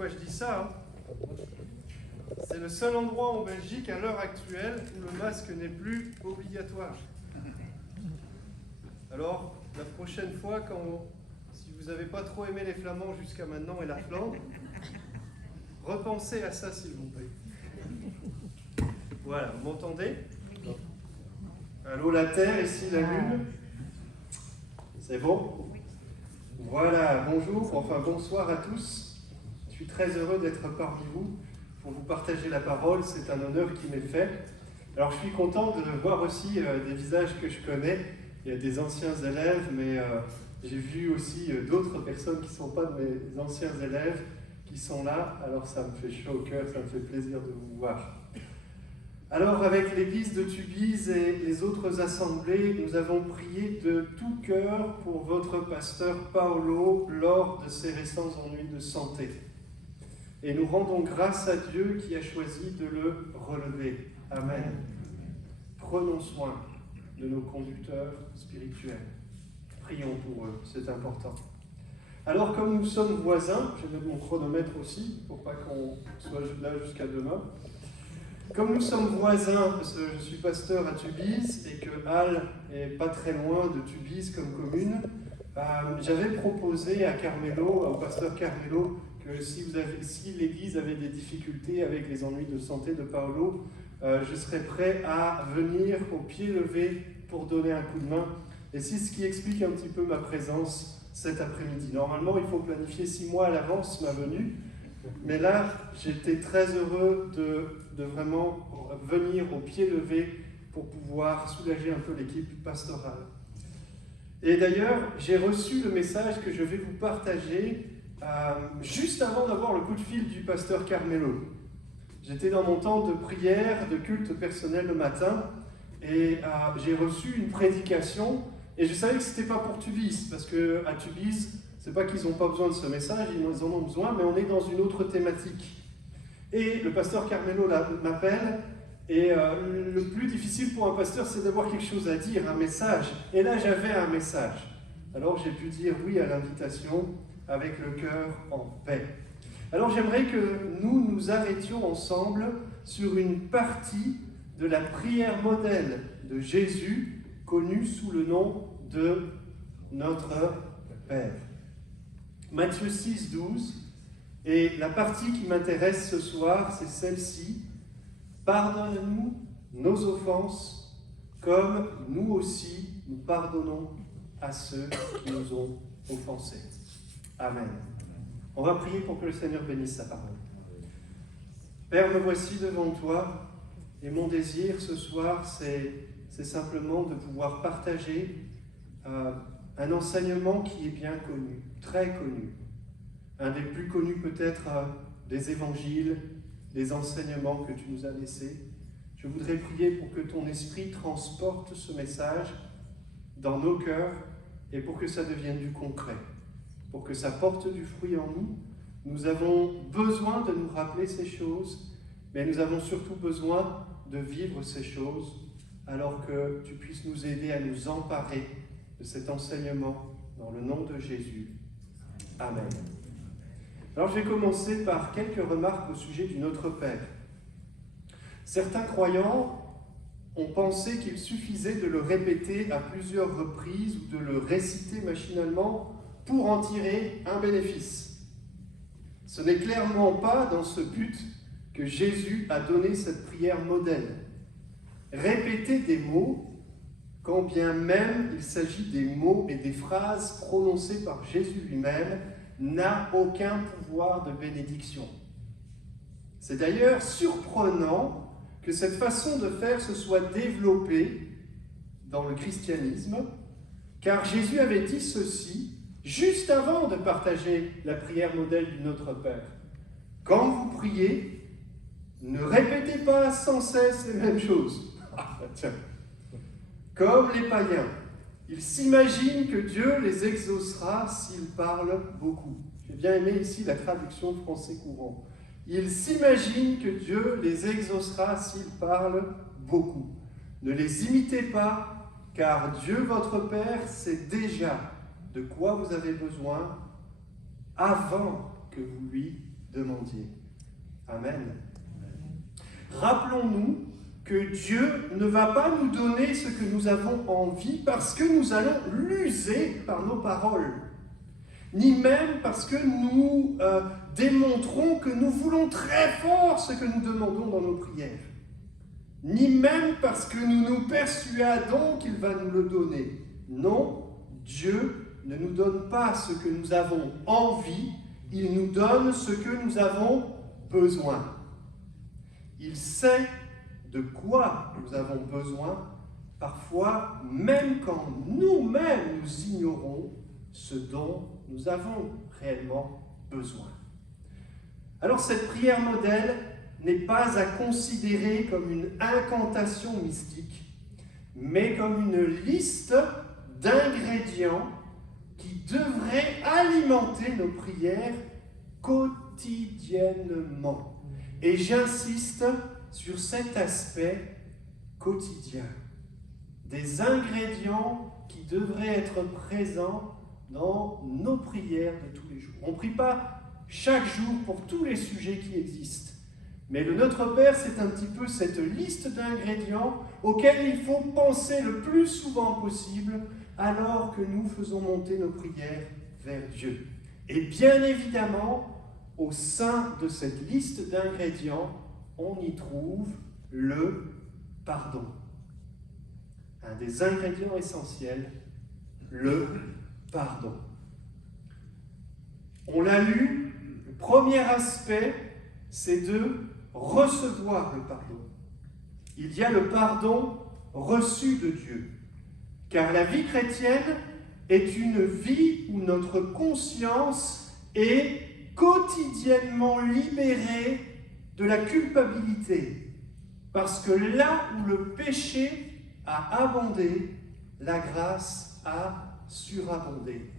pourquoi je dis ça. C'est le seul endroit en Belgique à l'heure actuelle où le masque n'est plus obligatoire. Alors, la prochaine fois, si vous n'avez pas trop aimé les Flamands jusqu'à maintenant et la Flandre, repensez à ça s'il vous plaît. Voilà, vous m'entendez? Allô la Terre, ici la Lune. C'est bon? Voilà, bonjour, enfin bonsoir à tous. Je suis très heureux d'être parmi vous pour vous partager la parole, c'est un honneur qui m'est fait. Alors je suis content de voir aussi des visages que je connais. Il y a des anciens élèves, mais j'ai vu aussi d'autres personnes qui ne sont pas de mes anciens élèves qui sont là. Alors ça me fait chaud au cœur, ça me fait plaisir de vous voir. Alors avec l'église de Tubize et les autres assemblées, nous avons prié de tout cœur pour votre pasteur Paolo lors de ses récents ennuis de santé. Et nous rendons grâce à Dieu qui a choisi de le relever. Amen. Prenons soin de nos conducteurs spirituels. Prions pour eux, c'est important. Alors comme nous sommes voisins, je vais mettre mon chronomètre aussi, pour pas qu'on soit là jusqu'à demain. Comme nous sommes voisins, parce que je suis pasteur à Tubize et que Halle est pas très loin de Tubize comme commune, j'avais proposé à Carmelo, au pasteur Carmelo, que si l'église avait des difficultés avec les ennuis de santé de Paolo, je serais prêt à venir au pied levé pour donner un coup de main. Et c'est ce qui explique un petit peu ma présence cet après-midi. Normalement, il faut planifier 6 mois à l'avance ma venue. Mais là, j'étais très heureux de vraiment venir au pied levé pour pouvoir soulager un peu l'équipe pastorale. Et d'ailleurs, j'ai reçu le message que je vais vous partager juste avant d'avoir le coup de fil du pasteur Carmelo. J'étais dans mon temps de prière, de culte personnel le matin, et j'ai reçu une prédication, et je savais que ce n'était pas pour Tubize, parce qu'à Tubize, c'est pas qu'ils n'ont pas besoin de ce message, ils en ont besoin, mais on est dans une autre thématique. Et le pasteur Carmelo m'appelle, et le plus difficile pour un pasteur, c'est d'avoir quelque chose à dire, un message. Et là, j'avais un message. Alors j'ai pu dire oui à l'invitation, avec le cœur en paix. Alors j'aimerais que nous nous arrêtions ensemble sur une partie de la prière modèle de Jésus, connue sous le nom de notre Père. Matthieu 6, 12, et la partie qui m'intéresse ce soir, c'est celle-ci. Pardonne-nous nos offenses, comme nous aussi nous pardonnons à ceux qui nous ont offensés. Amen. On va prier pour que le Seigneur bénisse sa parole. Père, me voici devant toi, et mon désir ce soir, c'est simplement de pouvoir partager un enseignement qui est bien connu, très connu. Un des plus connus peut-être des évangiles, des enseignements que tu nous as laissés. Je voudrais prier pour que ton esprit transporte ce message dans nos cœurs et pour que ça devienne du concret, pour que ça porte du fruit en nous. Nous avons besoin de nous rappeler ces choses, mais nous avons surtout besoin de vivre ces choses, alors que tu puisses nous aider à nous emparer de cet enseignement dans le nom de Jésus. Amen. Alors je vais commencer par quelques remarques au sujet du Notre Père. Certains croyants ont pensé qu'il suffisait de le répéter à plusieurs reprises ou de le réciter machinalement pour en tirer un bénéfice. Ce n'est clairement pas dans ce but que Jésus a donné cette prière modèle. Répéter des mots, quand bien même il s'agit des mots et des phrases prononcées par Jésus lui-même, n'a aucun pouvoir de bénédiction. C'est d'ailleurs surprenant que cette façon de faire se soit développée dans le christianisme, car Jésus avait dit ceci juste avant de partager la prière modèle du Notre Père. Quand vous priez, ne répétez pas sans cesse les mêmes choses. Tiens. Comme les païens, ils s'imaginent que Dieu les exaucera s'ils parlent beaucoup. J'ai bien aimé ici la traduction français courant. Ils s'imaginent que Dieu les exaucera s'ils parlent beaucoup. Ne les imitez pas, car Dieu votre Père sait déjà de quoi vous avez besoin avant que vous lui demandiez. Amen. Rappelons-nous que Dieu ne va pas nous donner ce que nous avons envie parce que nous allons l'user par nos paroles, ni même parce que nous démontrons que nous voulons très fort ce que nous demandons dans nos prières, ni même parce que nous nous persuadons qu'il va nous le donner. Non, Dieu ne nous donne pas ce que nous avons envie, il nous donne ce que nous avons besoin. Il sait de quoi nous avons besoin, parfois même quand nous-mêmes nous ignorons ce dont nous avons réellement besoin. Alors cette prière modèle n'est pas à considérer comme une incantation mystique, mais comme une liste d'ingrédients qui devraient alimenter nos prières quotidiennement. Et j'insiste sur cet aspect quotidien. Des ingrédients qui devraient être présents dans nos prières de tous les jours. On ne prie pas chaque jour pour tous les sujets qui existent. Mais le Notre Père, c'est un petit peu cette liste d'ingrédients auxquels il faut penser le plus souvent possible alors que nous faisons monter nos prières vers Dieu. Et bien évidemment, au sein de cette liste d'ingrédients, on y trouve le pardon. Un des ingrédients essentiels, le pardon. On l'a lu, le premier aspect, c'est de recevoir le pardon. Il y a le pardon reçu de Dieu, car la vie chrétienne est une vie où notre conscience est quotidiennement libérée de la culpabilité, parce que là où le péché a abondé, la grâce a surabondé.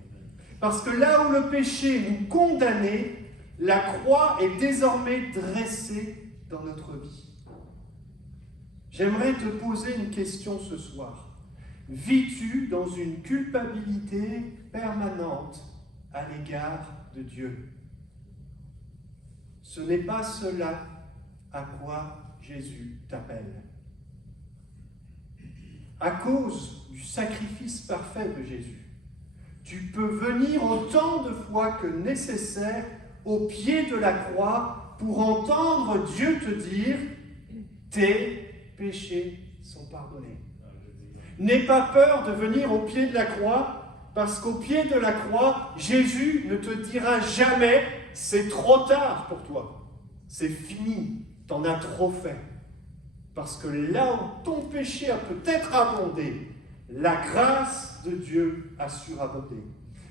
Parce que là où le péché nous condamnait, la croix est désormais dressée dans notre vie. J'aimerais te poser une question ce soir. Vis-tu dans une culpabilité permanente à l'égard de Dieu? Ce n'est pas cela à quoi Jésus t'appelle. À cause du sacrifice parfait de Jésus, tu peux venir autant de fois que nécessaire au pied de la croix pour entendre Dieu te dire « Tes péchés sont pardonnés ». N'aie pas peur de venir au pied de la croix, parce qu'au pied de la croix, Jésus ne te dira jamais « C'est trop tard pour toi, c'est fini, t'en as trop fait ». Parce que là où ton péché a peut-être abondé, la grâce de Dieu a surabondé.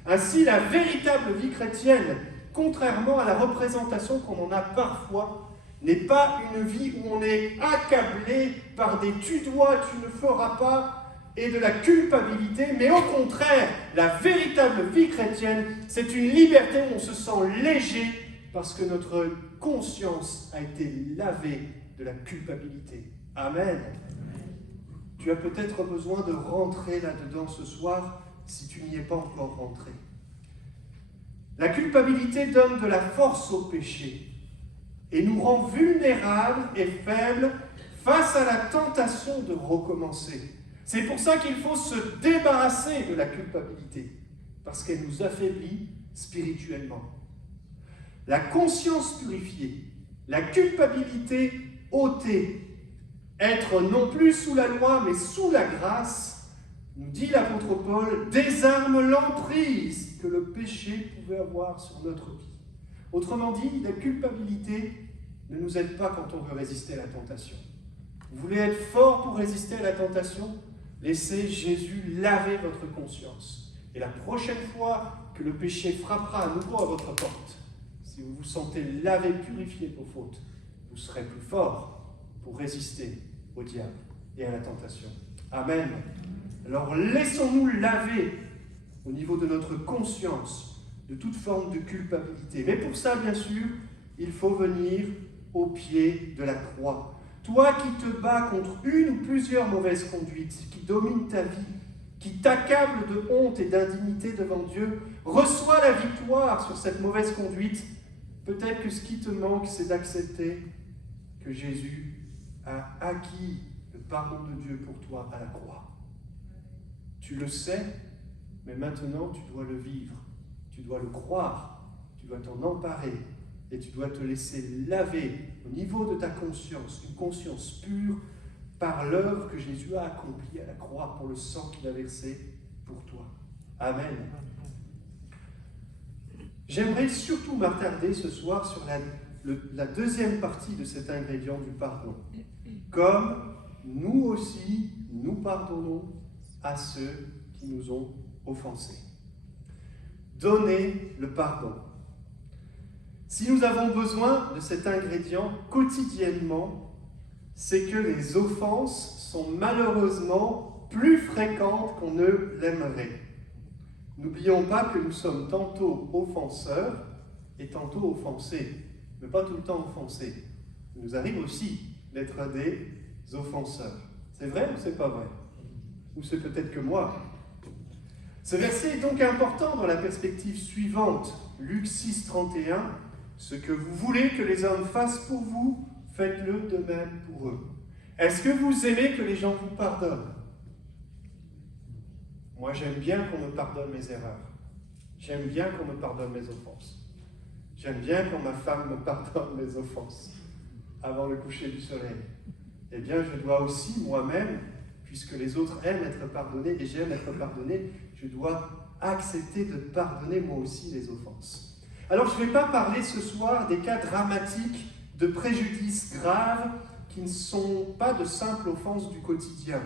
Ainsi, la véritable vie chrétienne, contrairement à la représentation qu'on en a parfois, n'est pas une vie où on est accablé par des « tu dois, tu ne feras pas » et de la culpabilité, mais au contraire, la véritable vie chrétienne, c'est une liberté où on se sent léger parce que notre conscience a été lavée de la culpabilité. Amen. Tu as peut-être besoin de rentrer là-dedans ce soir si tu n'y es pas encore rentré. La culpabilité donne de la force au péché et nous rend vulnérables et faibles face à la tentation de recommencer. C'est pour ça qu'il faut se débarrasser de la culpabilité, parce qu'elle nous affaiblit spirituellement. La conscience purifiée, la culpabilité ôtée, être non plus sous la loi, mais sous la grâce, nous dit l'apôtre Paul, désarme l'emprise que le péché pouvait avoir sur notre vie. Autrement dit, la culpabilité ne nous aide pas quand on veut résister à la tentation. Vous voulez être fort pour résister à la tentation? Laissez Jésus laver votre conscience. Et la prochaine fois que le péché frappera à nouveau à votre porte, si vous vous sentez lavé, purifié de vos fautes, vous serez plus fort pour résister au diable et à la tentation. Amen. Alors laissons-nous laver au niveau de notre conscience de toute forme de culpabilité. Mais pour ça, bien sûr, il faut venir au pied de la croix. Toi qui te bats contre une ou plusieurs mauvaises conduites, qui dominent ta vie, qui t'accable de honte et d'indignité devant Dieu, reçois la victoire sur cette mauvaise conduite. Peut-être que ce qui te manque, c'est d'accepter que Jésus a acquis le pardon de Dieu pour toi à la croix. Tu le sais, mais maintenant tu dois le vivre. Tu dois le croire, tu dois t'en emparer et tu dois te laisser laver au niveau de ta conscience, une conscience pure par l'œuvre que Jésus a accomplie à la croix pour le sang qu'il a versé pour toi. Amen. J'aimerais surtout m'attarder ce soir sur la deuxième partie de cet ingrédient du pardon. Comme nous aussi, nous pardonnons à ceux qui nous ont offensés. Donner le pardon. Si nous avons besoin de cet ingrédient quotidiennement, c'est que les offenses sont malheureusement plus fréquentes qu'on ne l'aimerait. N'oublions pas que nous sommes tantôt offenseurs et tantôt offensés, mais pas tout le temps offensés. Il nous arrive aussi d'être des offenseurs. C'est vrai ou c'est pas vrai? Ou c'est peut-être que moi? Ce verset est donc important dans la perspective suivante. Luc 6, 31. Ce que vous voulez que les hommes fassent pour vous, faites-le de même pour eux. Est-ce que vous aimez que les gens vous pardonnent? Moi, j'aime bien qu'on me pardonne mes erreurs. J'aime bien qu'on me pardonne mes offenses. J'aime bien quand ma femme me pardonne mes offenses avant le coucher du soleil. Eh bien, je dois aussi moi-même, puisque les autres aiment être pardonnés et j'aime être pardonné, je dois accepter de pardonner moi aussi les offenses. Alors, je ne vais pas parler ce soir des cas dramatiques de préjudices graves qui ne sont pas de simples offenses du quotidien,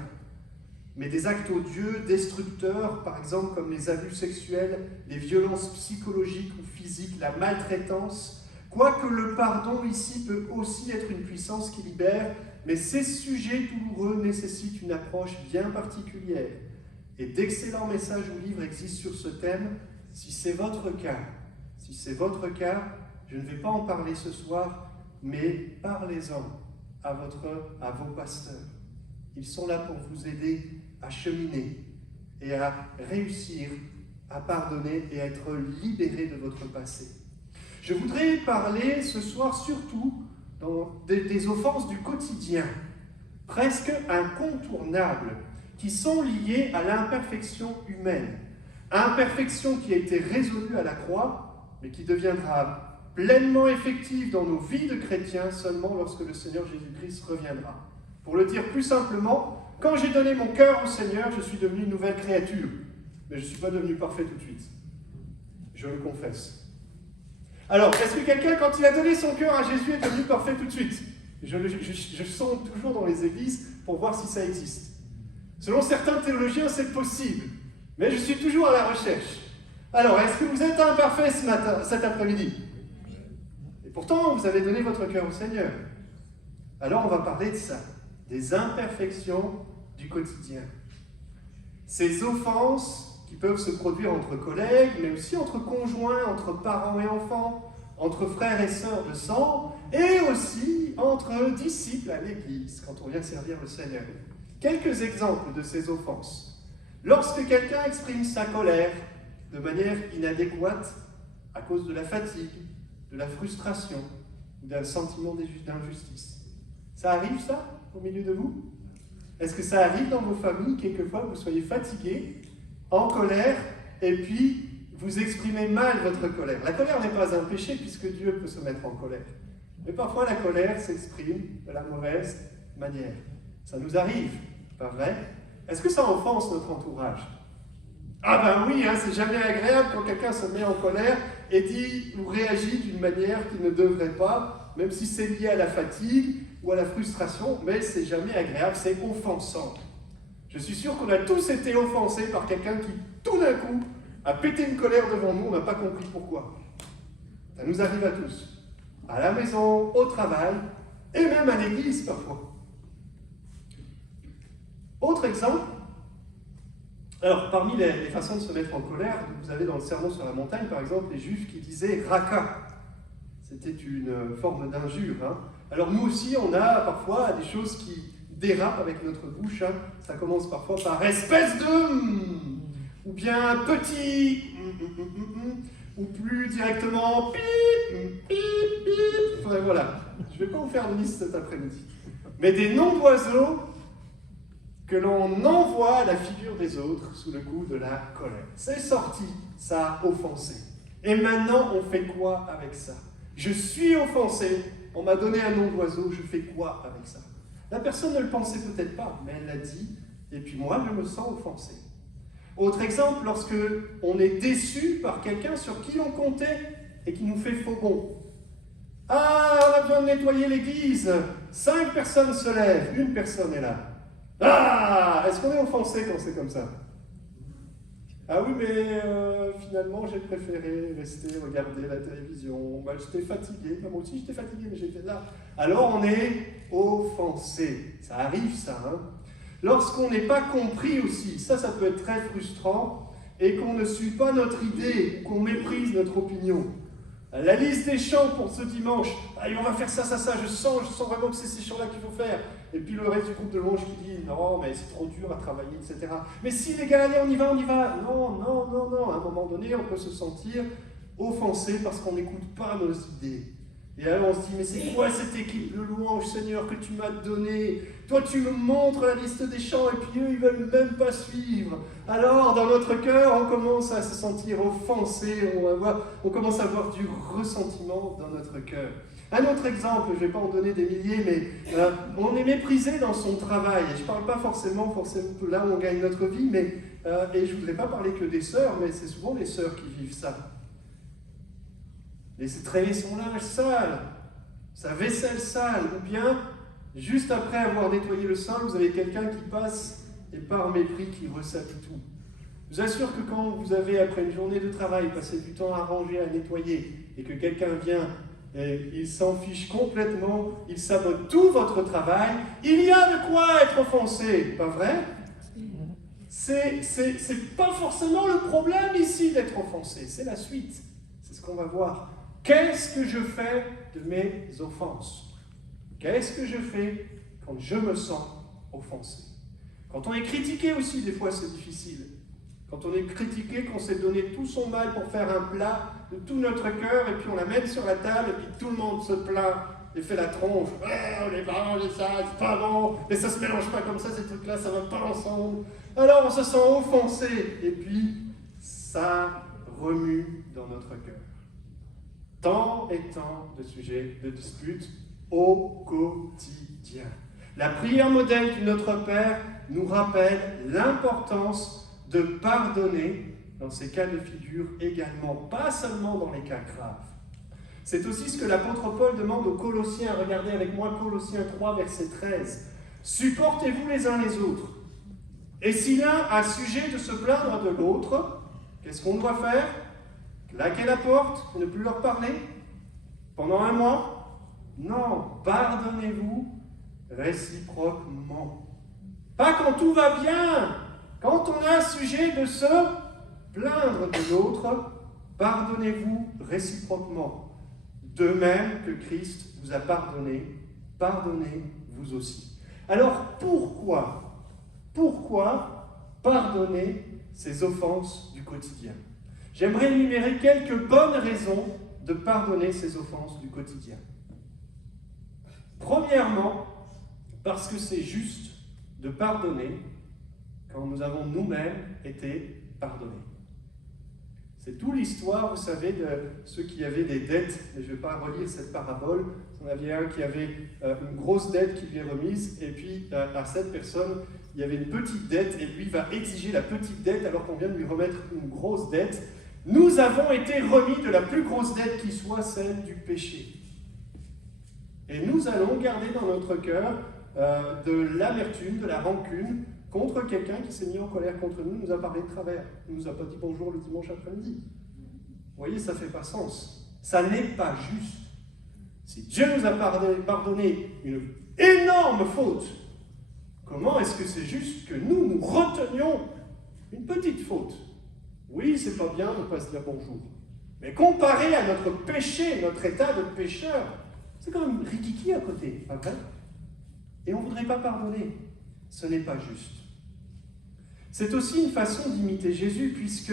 mais des actes odieux, destructeurs, par exemple comme les abus sexuels, les violences psychologiques ou physiques, la maltraitance. Quoique le pardon ici peut aussi être une puissance qui libère, mais ces sujets douloureux nécessitent une approche bien particulière. Et d'excellents messages ou livres existent sur ce thème. Si c'est votre cas, je ne vais pas en parler ce soir, mais parlez-en à vos pasteurs. Ils sont là pour vous aider à cheminer et à réussir à pardonner et à être libéré de votre passé. Je voudrais parler ce soir surtout des offenses du quotidien, presque incontournables, qui sont liées à l'imperfection humaine. Imperfection qui a été résolue à la croix, mais qui deviendra pleinement effective dans nos vies de chrétiens seulement lorsque le Seigneur Jésus-Christ reviendra. Pour le dire plus simplement, quand j'ai donné mon cœur au Seigneur, je suis devenu une nouvelle créature. Mais je ne suis pas devenu parfait tout de suite. Je le confesse. Alors, est-ce que quelqu'un, quand il a donné son cœur à Jésus, est devenu parfait tout de suite? Je sonde toujours dans les églises pour voir si ça existe. Selon certains théologiens, c'est possible. Mais je suis toujours à la recherche. Alors, est-ce que vous êtes imparfait cet après-midi? Et pourtant, vous avez donné votre cœur au Seigneur. Alors, on va parler de ça. Des imperfections du quotidien. Ces offenses qui peuvent se produire entre collègues, mais aussi entre conjoints, entre parents et enfants, entre frères et sœurs de sang, et aussi entre disciples à l'église, quand on vient servir le Seigneur. Quelques exemples de ces offenses. Lorsque quelqu'un exprime sa colère de manière inadéquate à cause de la fatigue, de la frustration, d'un sentiment d'injustice. Ça arrive, ça, au milieu de vous? Est-ce que ça arrive dans vos familles, quelquefois, que vous soyez fatigué, en colère, et puis vous exprimez mal votre colère? La colère n'est pas un péché, puisque Dieu peut se mettre en colère. Mais parfois, la colère s'exprime de la mauvaise manière. Ça nous arrive, pas vrai? Est-ce que ça offense notre entourage? Ah ben oui, hein, c'est jamais agréable quand quelqu'un se met en colère et dit ou réagit d'une manière qu'il ne devrait pas, même si c'est lié à la fatigue ou à la frustration, mais c'est jamais agréable, c'est offensant. Je suis sûr qu'on a tous été offensés par quelqu'un qui, tout d'un coup, a pété une colère devant nous, on n'a pas compris pourquoi. Ça nous arrive à tous. À la maison, au travail, et même à l'église parfois. Autre exemple, alors parmi les façons de se mettre en colère, vous avez dans le Sermon sur la montagne, par exemple, les Juifs qui disaient « raka ». C'était une forme d'injure. Hein. Alors nous aussi, on a parfois des choses qui dérapent avec notre bouche. Hein. Ça commence parfois par « espèce de » ou bien « petit » ou plus directement « pip ». voilà, je ne vais pas vous faire une liste cet après-midi. Mais des noms d'oiseaux que l'on envoie à la figure des autres sous le coup de la colère. C'est sorti, ça a offensé. Et maintenant, on fait quoi avec ça? Je suis offensé, on m'a donné un nom d'oiseau, je fais quoi avec ça? La personne ne le pensait peut-être pas, mais elle l'a dit, et puis moi, je me sens offensé. Autre exemple, lorsque on est déçu par quelqu'un sur qui on comptait et qui nous fait faux bond. Ah, on a besoin de nettoyer l'église. 5 personnes se lèvent, une personne est là. Ah, est-ce qu'on est offensé quand c'est comme ça? Ah oui, mais finalement, j'ai préféré rester regarder la télévision. Bah, j'étais fatigué. Moi aussi, j'étais fatigué, mais j'étais là. Alors, on est offensé. Ça arrive, ça. Hein? Lorsqu'on n'est pas compris aussi, ça peut être très frustrant, et qu'on ne suit pas notre idée, qu'on méprise notre opinion. La liste des chants pour ce dimanche, allez, on va faire ça, je sens vraiment que c'est ces chants-là qu'il faut faire. Et puis le reste du groupe de louange qui dit, non, mais c'est trop dur à travailler, etc. Mais si les gars, allez, on y va. Non. À un moment donné, on peut se sentir offensé parce qu'on n'écoute pas nos idées. Et alors on se dit, mais c'est quoi cette équipe de louange, Seigneur, que tu m'as donnée? Toi, tu me montres la liste des chants, et puis eux, ils ne veulent même pas suivre. Alors, dans notre cœur, on commence à se sentir offensé, on commence à avoir du ressentiment dans notre cœur. Un autre exemple, je ne vais pas en donner des milliers, mais on est méprisé dans son travail. Et je ne parle pas forcément là où on gagne notre vie, mais, et je ne voudrais pas parler que des sœurs, mais c'est souvent les sœurs qui vivent ça. Laisser traîner son linge sale, sa vaisselle sale, ou bien, juste après avoir nettoyé le sol, vous avez quelqu'un qui passe et par mépris qui ressape tout. Je vous assure que quand vous avez, après une journée de travail, passé du temps à ranger, à nettoyer, et que quelqu'un vient et il s'en fiche complètement, il sabote tout votre travail, il y a de quoi être offensé, pas vrai? C'est pas forcément le problème ici d'être offensé, c'est la suite, c'est ce qu'on va voir. Qu'est-ce que je fais de mes offenses? Qu'est-ce que je fais quand je me sens offensé? Quand on est critiqué aussi, des fois c'est difficile. Quand on est critiqué, qu'on s'est donné tout son mal pour faire un plat de tout notre cœur, et puis on l'amène sur la table, et puis tout le monde se plaint et fait la tronche. Ouais, on est pas mangé ça, c'est pas bon, mais ça se mélange pas comme ça, ces trucs-là, ça va pas ensemble. Alors on se sent offensé, et puis ça remue dans notre cœur. Tant et tant de sujets de dispute au quotidien. La prière modèle du Notre Père nous rappelle l'importance de pardonner dans ces cas de figure également, pas seulement dans les cas graves. C'est aussi ce que l'apôtre Paul demande aux Colossiens. Regardez avec moi Colossiens 3, verset 13. Supportez-vous les uns les autres. Et si l'un a sujet de se plaindre de l'autre, qu'est-ce qu'on doit faire? Claquer la porte, ne plus leur parler? Pendant un mois? Non, pardonnez-vous réciproquement. Pas quand tout va bien. Quand on a un sujet de se plaindre de l'autre, pardonnez-vous réciproquement. De même que Christ vous a pardonné, pardonnez vous aussi. Alors pourquoi pardonner ces offenses du quotidien? J'aimerais énumérer quelques bonnes raisons de pardonner ces offenses du quotidien. Premièrement, parce que c'est juste de pardonner quand nous avons nous-mêmes été pardonnés. C'est toute l'histoire, vous savez, de ceux qui avaient des dettes, mais je ne vais pas relire cette parabole. Il y en avait un qui avait une grosse dette qui lui est remise, et puis à cette personne, il y avait une petite dette, et lui va exiger la petite dette alors qu'on vient de lui remettre une grosse dette. Nous avons été remis de la plus grosse dette qui soit, celle du péché. Et nous allons garder dans notre cœur de l'amertume, de la rancune contre quelqu'un qui s'est mis en colère contre nous, nous a parlé de travers, ne nous a pas dit bonjour le dimanche après-midi. Vous voyez, ça ne fait pas sens. Ça n'est pas juste. Si Dieu nous a pardonné une énorme faute, comment est-ce que c'est juste que nous retenions une petite faute? Oui, c'est pas bien de ne pas se dire bonjour. Mais comparé à notre péché, notre état de pécheur, c'est quand même rikiki à côté, pas vrai? Et on ne voudrait pas pardonner. Ce n'est pas juste. C'est aussi une façon d'imiter Jésus, puisque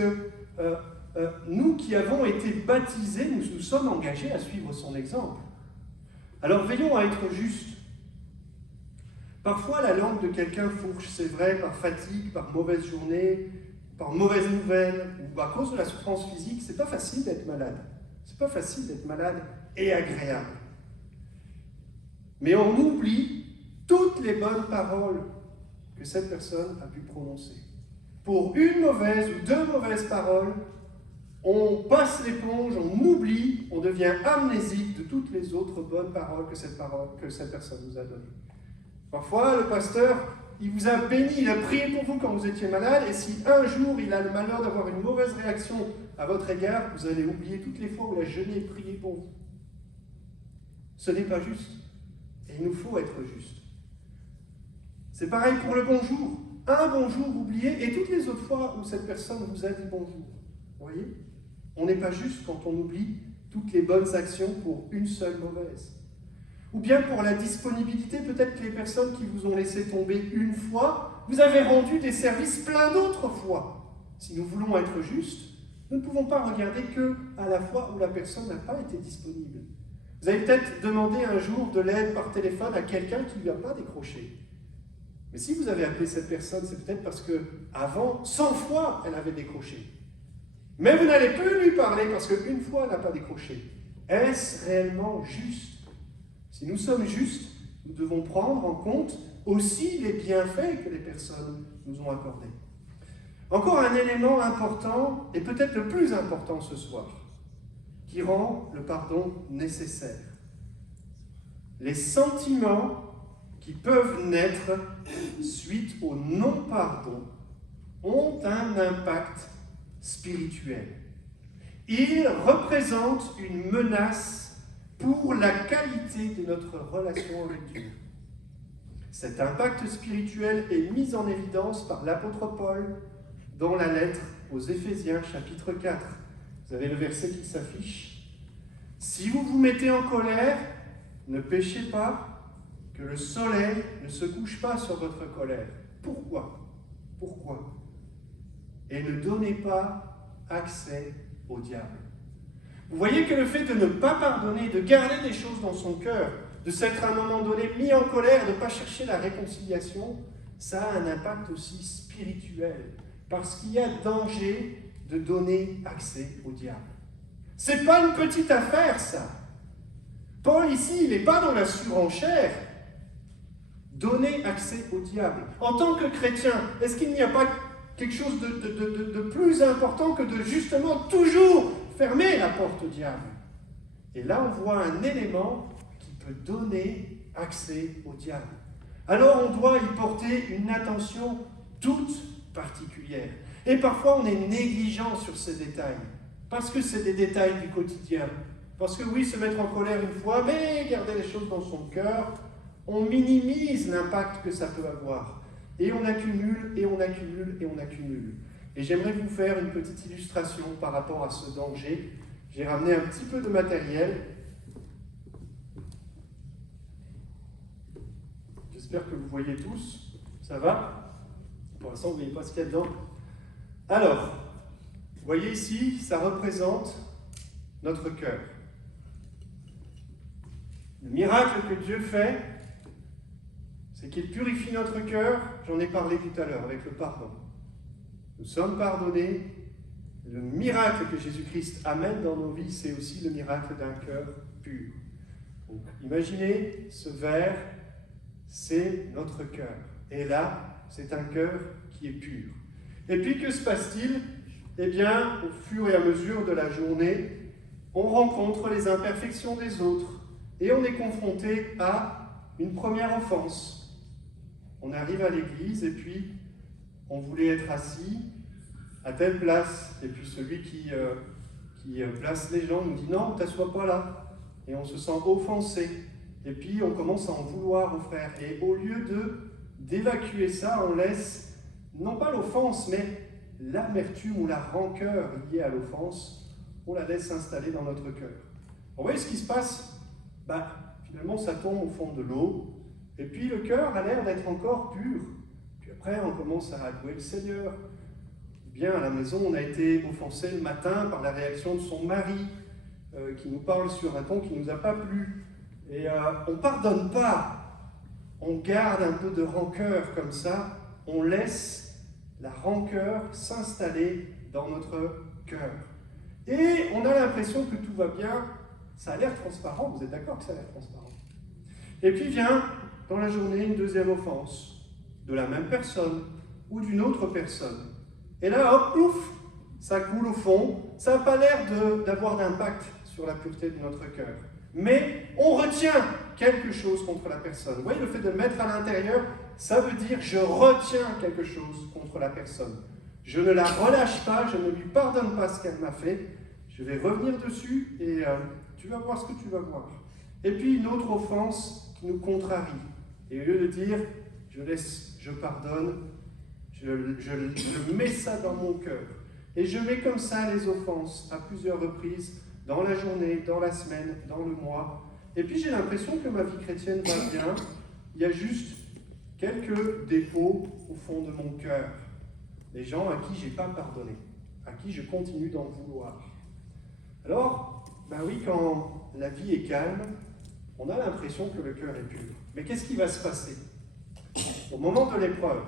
nous qui avons été baptisés, nous nous sommes engagés à suivre son exemple. Alors veillons à être justes. Parfois la langue de quelqu'un fourche, c'est vrai, par fatigue, par mauvaise journée, par mauvaise nouvelle, ou à cause de la souffrance physique. C'est pas facile d'être malade. C'est pas facile d'être malade et agréable. Mais on oublie toutes les bonnes paroles que cette personne a pu prononcer. Pour une mauvaise ou deux mauvaises paroles, on passe l'éponge, on oublie, on devient amnésique de toutes les autres bonnes paroles que cette personne nous a données. Parfois, le pasteur, il vous a béni, il a prié pour vous quand vous étiez malade, et si un jour il a le malheur d'avoir une mauvaise réaction à votre égard, vous allez oublier toutes les fois où il a jeûné et prié pour vous. Ce n'est pas juste. Et il nous faut être juste. C'est pareil pour le bonjour. Un bonjour oublié, et toutes les autres fois où cette personne vous a dit bonjour. Vous voyez ? On n'est pas juste quand on oublie toutes les bonnes actions pour une seule mauvaise. Ou bien pour la disponibilité, peut-être que les personnes qui vous ont laissé tomber une fois, vous avez rendu des services plein d'autres fois. Si nous voulons être justes, nous ne pouvons pas regarder que à la fois où la personne n'a pas été disponible. Vous avez peut-être demandé un jour de l'aide par téléphone à quelqu'un qui ne lui a pas décroché. Mais si vous avez appelé cette personne, c'est peut-être parce qu'avant, 100 fois, elle avait décroché. Mais vous n'allez plus lui parler parce qu'une fois, elle n'a pas décroché. Est-ce réellement juste ? Si nous sommes justes, nous devons prendre en compte aussi les bienfaits que les personnes nous ont accordés. Encore un élément important, et peut-être le plus important ce soir, qui rend le pardon nécessaire. Les sentiments qui peuvent naître suite au non-pardon ont un impact spirituel. Ils représentent une menace pour la qualité de notre relation avec Dieu. Cet impact spirituel est mis en évidence par l'apôtre Paul dans la lettre aux Éphésiens, chapitre 4. Vous avez le verset qui s'affiche. « Si vous vous mettez en colère, ne péchez pas, que le soleil ne se couche pas sur votre colère. » Pourquoi ? Pourquoi ? Et ne donnez pas accès au diable. Vous voyez que le fait de ne pas pardonner, de garder des choses dans son cœur, de s'être à un moment donné mis en colère, de ne pas chercher la réconciliation, ça a un impact aussi spirituel. Parce qu'il y a danger de donner accès au diable. C'est pas une petite affaire, ça. Paul, ici, il n'est pas dans la surenchère. Donner accès au diable. En tant que chrétien, est-ce qu'il n'y a pas quelque chose de plus important que de justement toujours fermer la porte au diable? Et là, on voit un élément qui peut donner accès au diable. Alors, on doit y porter une attention toute particulière. Et parfois, on est négligent sur ces détails, parce que c'est des détails du quotidien. Parce que oui, se mettre en colère une fois, mais garder les choses dans son cœur, on minimise l'impact que ça peut avoir. Et on accumule, et on accumule, et on accumule. Et j'aimerais vous faire une petite illustration par rapport à ce danger. J'ai ramené un petit peu de matériel. J'espère que vous voyez tous. Ça va ? Pour l'instant, vous ne voyez pas ce qu'il y a dedans. Alors, vous voyez ici, ça représente notre cœur. Le miracle que Dieu fait, c'est qu'il purifie notre cœur. J'en ai parlé tout à l'heure avec le pardon. Nous sommes pardonnés. Le miracle que Jésus-Christ amène dans nos vies, c'est aussi le miracle d'un cœur pur. Donc, imaginez, ce verre, c'est notre cœur. Et là, c'est un cœur qui est pur. Et puis, que se passe-t-il ? Eh bien, au fur et à mesure de la journée, on rencontre les imperfections des autres et on est confronté à une première offense. On arrive à l'église et puis on voulait être assis à telle place, et puis celui qui place les gens nous dit « Non, ne t'assois pas là ». Et on se sent offensé. Et puis on commence à en vouloir aux frères. Et au lieu d'évacuer ça, on laisse, non pas l'offense, mais l'amertume ou la rancœur liée à l'offense, on la laisse s'installer dans notre cœur. Vous voyez ce qui se passe ? Finalement, ça tombe au fond de l'eau, et puis le cœur a l'air d'être encore pur. Puis après, on commence à louer le Seigneur. Bien, à la maison, on a été offensé le matin par la réaction de son mari, qui nous parle sur un ton qui ne nous a pas plu. Et on ne pardonne pas, on garde un peu de rancœur comme ça, on laisse la rancœur s'installer dans notre cœur. Et on a l'impression que tout va bien, ça a l'air transparent, vous êtes d'accord que ça a l'air transparent? Et puis vient dans la journée une deuxième offense, de la même personne ou d'une autre personne. Et là, hop, ouf, ça coule au fond, ça n'a pas l'air d'avoir d'impact sur la pureté de notre cœur. Mais on retient quelque chose contre la personne. Vous voyez, le fait de mettre à l'intérieur, ça veut dire je retiens quelque chose contre la personne. Je ne la relâche pas, je ne lui pardonne pas ce qu'elle m'a fait. Je vais revenir dessus et tu vas voir ce que tu vas voir. Et puis une autre offense qui nous contrarie. Et au lieu de dire je pardonne, je mets ça dans mon cœur. Et je mets comme ça les offenses à plusieurs reprises, dans la journée, dans la semaine, dans le mois. Et puis j'ai l'impression que ma vie chrétienne va bien. Il y a juste quelques dépôts au fond de mon cœur. Des gens à qui je n'ai pas pardonné, à qui je continue d'en vouloir. Alors, ben oui, quand la vie est calme, on a l'impression que le cœur est pur. Mais qu'est-ce qui va se passer? Au moment de l'épreuve,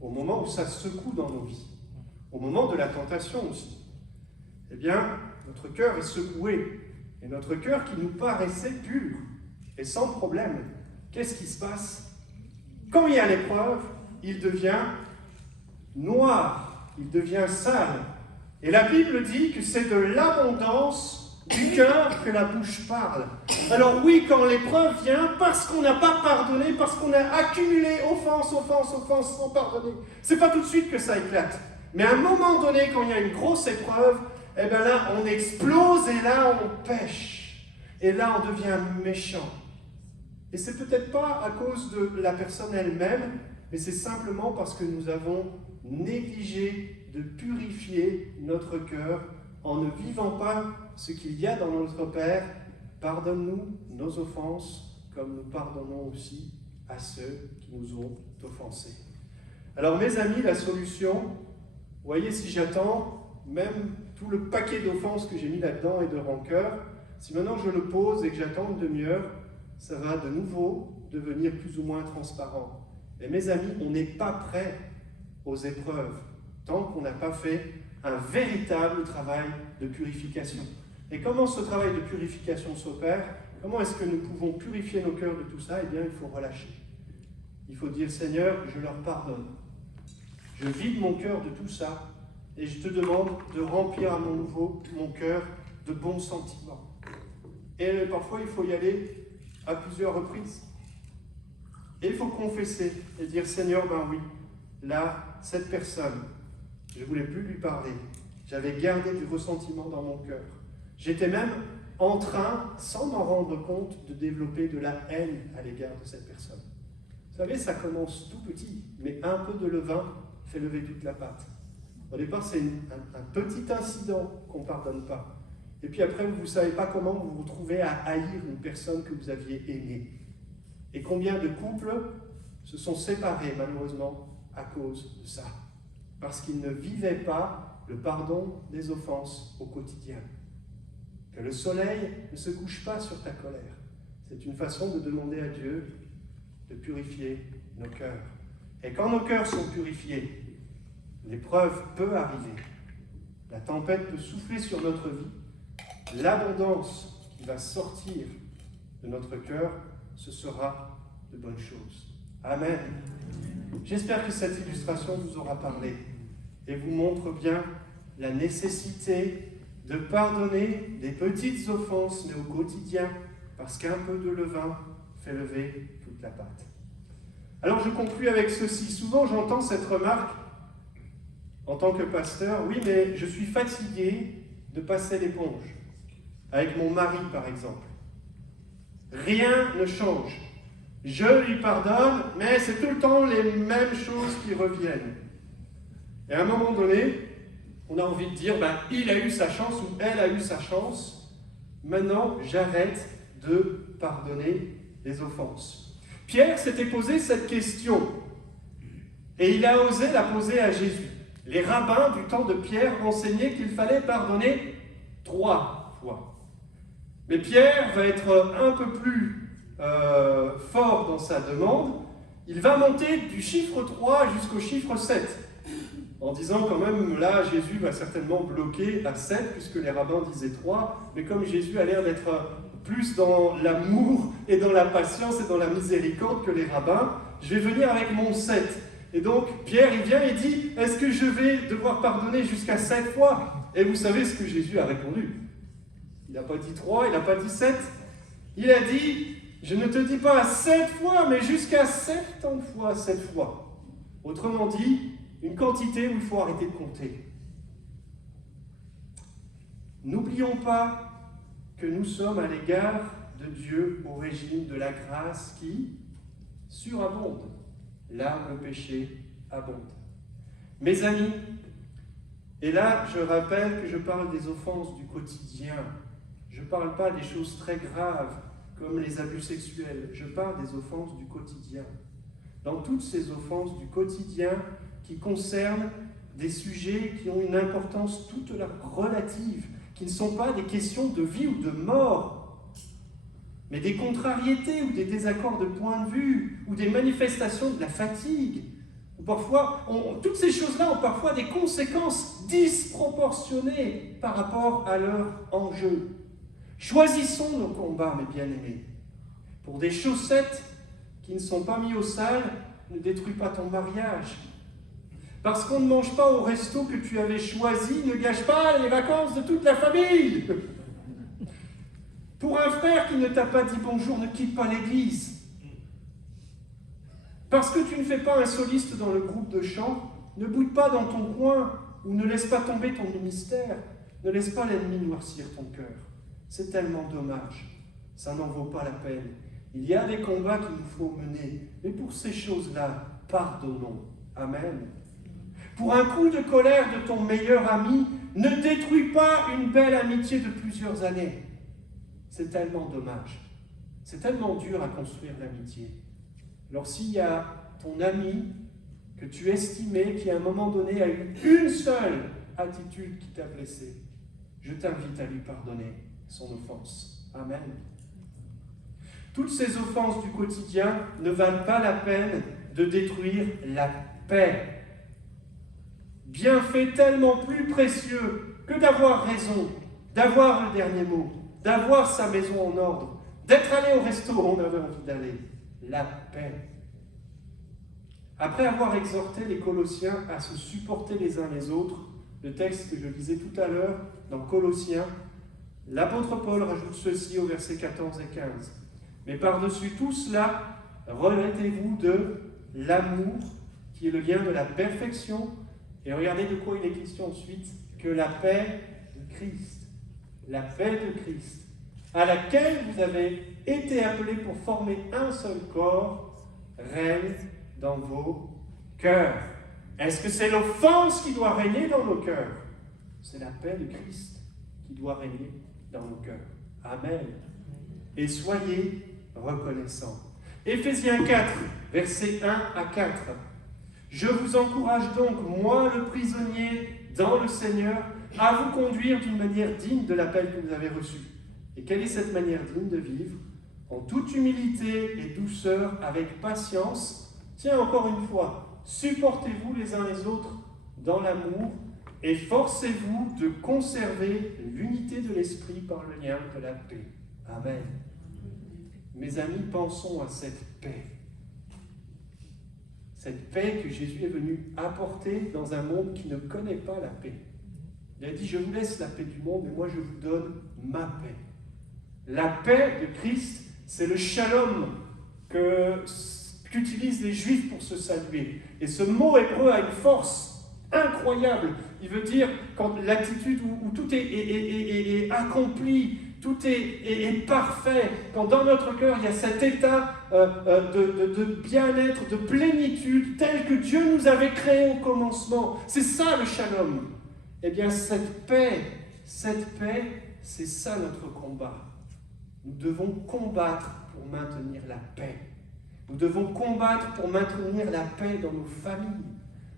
au moment où ça secoue dans nos vies, au moment de la tentation aussi, eh bien, notre cœur est secoué. Et notre cœur qui nous paraissait pur et sans problème, qu'est-ce qui se passe? Quand il y a l'épreuve, il devient noir, il devient sale. Et la Bible dit que c'est de l'abondance du cœur que la bouche parle. Alors oui, quand l'épreuve vient, parce qu'on n'a pas pardonné, parce qu'on a accumulé offense sans pardonner, c'est pas tout de suite que ça éclate. Mais à un moment donné, quand il y a une grosse épreuve, eh bien là, on explose et là, on pêche. Et là, on devient méchant. Et c'est peut-être pas à cause de la personne elle-même, mais c'est simplement parce que nous avons négligé de purifier notre cœur en ne vivant pas ce qu'il y a dans notre Père. Pardonne-nous nos offenses, comme nous pardonnons aussi à ceux qui nous ont offensés. Alors mes amis, la solution, vous voyez, si j'attends, même tout le paquet d'offenses que j'ai mis là-dedans et de rancœur, si maintenant je le pose et que j'attends une demi-heure, ça va de nouveau devenir plus ou moins transparent. Et mes amis, on n'est pas prêt aux épreuves tant qu'on n'a pas fait un véritable travail de purification. Et comment ce travail de purification s'opère? Comment est-ce que nous pouvons purifier nos cœurs de tout ça? Eh bien, il faut relâcher. Il faut dire, Seigneur, je leur pardonne. Je vide mon cœur de tout ça et je te demande de remplir à mon cœur de bons sentiments. Et parfois, il faut y aller à plusieurs reprises. Et il faut confesser et dire, Seigneur, ben oui, là, cette personne, je ne voulais plus lui parler. J'avais gardé du ressentiment dans mon cœur. J'étais même en train, sans m'en rendre compte, de développer de la haine à l'égard de cette personne. Vous savez, ça commence tout petit, mais un peu de levain fait lever toute la pâte. Au départ, c'est un petit incident qu'on ne pardonne pas. Et puis après, vous ne savez pas comment vous vous trouvez à haïr une personne que vous aviez aimée. Et combien de couples se sont séparés, malheureusement, à cause de ça. Parce qu'ils ne vivaient pas le pardon des offenses au quotidien. Que le soleil ne se couche pas sur ta colère. C'est une façon de demander à Dieu de purifier nos cœurs. Et quand nos cœurs sont purifiés, l'épreuve peut arriver. La tempête peut souffler sur notre vie. L'abondance qui va sortir de notre cœur, ce sera de bonnes choses. Amen. J'espère que cette illustration vous aura parlé et vous montre bien la nécessité de pardonner des petites offenses, mais au quotidien, parce qu'un peu de levain fait lever toute la pâte. Alors je conclus avec ceci. Souvent j'entends cette remarque en tant que pasteur, oui, mais je suis fatigué de passer l'éponge. Avec mon mari, par exemple. Rien ne change. Je lui pardonne, mais c'est tout le temps les mêmes choses qui reviennent. Et à un moment donné, on a envie de dire, il a eu sa chance ou elle a eu sa chance. Maintenant, j'arrête de pardonner les offenses. Pierre s'était posé cette question et il a osé la poser à Jésus. Les rabbins du temps de Pierre enseignaient qu'il fallait pardonner 3 fois. Mais Pierre va être un peu plus fort dans sa demande. Il va monter du chiffre 3 jusqu'au chiffre 7, en disant quand même, là, Jésus va certainement bloquer à 7, puisque les rabbins disaient 3, mais comme Jésus a l'air d'être plus dans l'amour et dans la patience et dans la miséricorde que les rabbins, je vais venir avec mon 7. Et donc, Pierre, il vient et dit, est-ce que je vais devoir pardonner jusqu'à 7 fois? Et vous savez ce que Jésus a répondu. Il n'a pas dit 3, il n'a pas dit 7. Il a dit, je ne te dis pas 7 fois, mais jusqu'à 70 fois 7 fois. Autrement dit, une quantité où il faut arrêter de compter. N'oublions pas que nous sommes à l'égard de Dieu au régime de la grâce qui surabonde, là où le péché abonde. Mes amis, et là je rappelle que je parle des offenses du quotidien, je ne parle pas des choses très graves comme les abus sexuels, je parle des offenses du quotidien. Dans toutes ces offenses du quotidien qui concernent des sujets qui ont une importance toute relative, qui ne sont pas des questions de vie ou de mort, mais des contrariétés ou des désaccords de point de vue, ou des manifestations de la fatigue, ou parfois, toutes ces choses-là ont parfois des conséquences disproportionnées par rapport à leur enjeu. Choisissons nos combats, mes bien-aimés. Pour des chaussettes qui ne sont pas mises au sale, ne détruis pas ton mariage. Parce qu'on ne mange pas au resto que tu avais choisi, ne gâche pas les vacances de toute la famille. Pour un frère qui ne t'a pas dit bonjour, ne quitte pas l'église. Parce que tu ne fais pas un soliste dans le groupe de chant, ne boude pas dans ton coin ou ne laisse pas tomber ton ministère. Ne laisse pas l'ennemi noircir ton cœur. C'est tellement dommage. Ça n'en vaut pas la peine. Il y a des combats qu'il nous faut mener. Mais pour ces choses-là, pardonnons. Amen. Pour un coup de colère de ton meilleur ami, ne détruis pas une belle amitié de plusieurs années. C'est tellement dommage. C'est tellement dur à construire l'amitié. Alors s'il y a ton ami que tu estimais, qui à un moment donné a eu une seule attitude qui t'a blessé, je t'invite à lui pardonner son offense. Amen. Toutes ces offenses du quotidien ne valent pas la peine de détruire la paix. Bienfait tellement plus précieux que d'avoir raison, d'avoir le dernier mot, d'avoir sa maison en ordre, d'être allé au resto où on avait envie d'aller. La paix. Après avoir exhorté les Colossiens à se supporter les uns les autres, le texte que je lisais tout à l'heure dans Colossiens, l'apôtre Paul rajoute ceci au verset 14 et 15. Mais par-dessus tout cela, revêtez-vous de l'amour, qui est le lien de la perfection. Et regardez de quoi il est question ensuite, que la paix de Christ. La paix de Christ, à laquelle vous avez été appelés pour former un seul corps, règne dans vos cœurs. Est-ce que c'est l'offense qui doit régner dans nos cœurs? C'est la paix de Christ qui doit régner dans nos cœurs. Amen. Et soyez reconnaissants. Éphésiens 4, versets 1 à 4. Je vous encourage donc, moi le prisonnier dans le Seigneur, à vous conduire d'une manière digne de l'appel que vous avez reçu. Et quelle est cette manière digne de vivre? En toute humilité et douceur, avec patience. Tiens, encore une fois, supportez-vous les uns les autres dans l'amour, et forcez-vous de conserver l'unité de l'esprit par le lien de la paix. Amen. Mes amis, pensons à cette paix. Cette paix que Jésus est venu apporter dans un monde qui ne connaît pas la paix. Il a dit, je vous laisse la paix du monde, mais moi je vous donne ma paix. La paix de Christ, c'est le shalom qu'utilisent les Juifs pour se saluer. Et ce mot hébreu a une force incroyable. Il veut dire quand l'attitude où tout est accompli, tout est parfait, quand dans notre cœur il y a cet état de bien-être, de plénitude, tel que Dieu nous avait créé au commencement. C'est ça le shalom. Eh bien cette paix, c'est ça notre combat. Nous devons combattre pour maintenir la paix. Nous devons combattre pour maintenir la paix dans nos familles.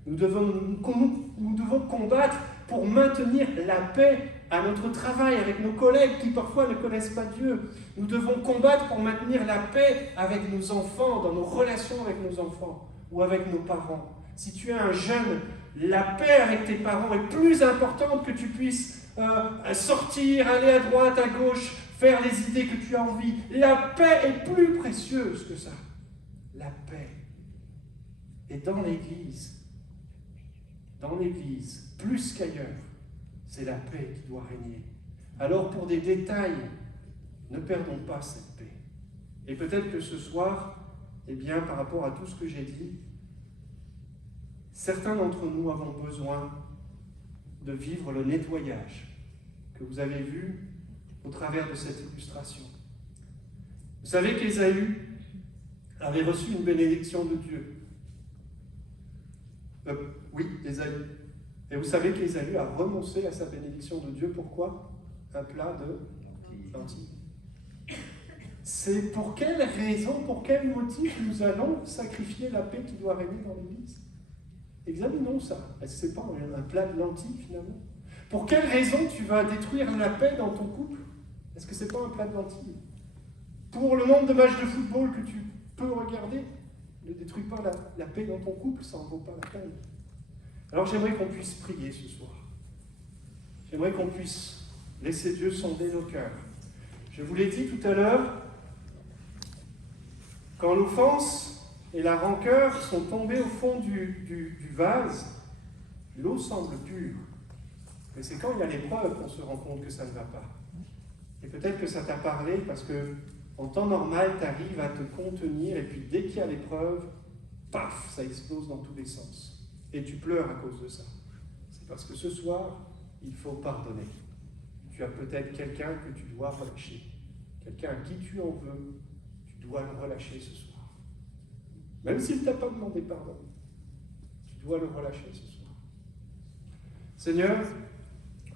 Nous devons combattre pour maintenir la paix à notre travail, avec nos collègues qui parfois ne connaissent pas Dieu. Nous devons combattre pour maintenir la paix avec nos enfants, dans nos relations avec nos enfants ou avec nos parents. Si tu es un jeune, la paix avec tes parents est plus importante que tu puisses sortir, aller à droite, à gauche, faire les idées que tu as envie. La paix est plus précieuse que ça. La paix. Et dans l'Église, plus qu'ailleurs, c'est la paix qui doit régner. Alors pour des détails, ne perdons pas cette paix. Et peut-être que ce soir, eh bien, par rapport à tout ce que j'ai dit, certains d'entre nous avons besoin de vivre le nettoyage que vous avez vu au travers de cette illustration. Vous savez qu'Ésaü avait reçu une bénédiction de Dieu. Oui, Ésaü. Et vous savez qu'Ésaü a renoncé à sa bénédiction de Dieu. Pourquoi? Un plat de lentilles. C'est pour quelle raison, pour quel motif nous allons sacrifier la paix qui doit régner dans l'Église? Examinons ça. Est-ce que ce n'est pas un plat de lentilles finalement? Pour quelle raison tu vas détruire la paix dans ton couple? Est-ce que ce n'est pas un plat de lentilles? Pour le nombre de matchs de football que tu peux regarder, ne détruis pas la paix dans ton couple, ça n'en vaut pas la peine. Alors j'aimerais qu'on puisse prier ce soir. J'aimerais qu'on puisse laisser Dieu sonder nos cœurs. Je vous l'ai dit tout à l'heure, quand l'offense et la rancœur sont tombées au fond du vase, l'eau semble pure. Mais c'est quand il y a l'épreuve qu'on se rend compte que ça ne va pas. Et peut-être que ça t'a parlé parce que en temps normal, tu arrives à te contenir et puis dès qu'il y a l'épreuve, paf, ça explose dans tous les sens. Et tu pleures à cause de ça. C'est parce que ce soir, il faut pardonner. Tu as peut-être quelqu'un que tu dois relâcher. Quelqu'un à qui tu en veux, tu dois le relâcher ce soir. Même s'il ne t'a pas demandé pardon, tu dois le relâcher ce soir. Seigneur,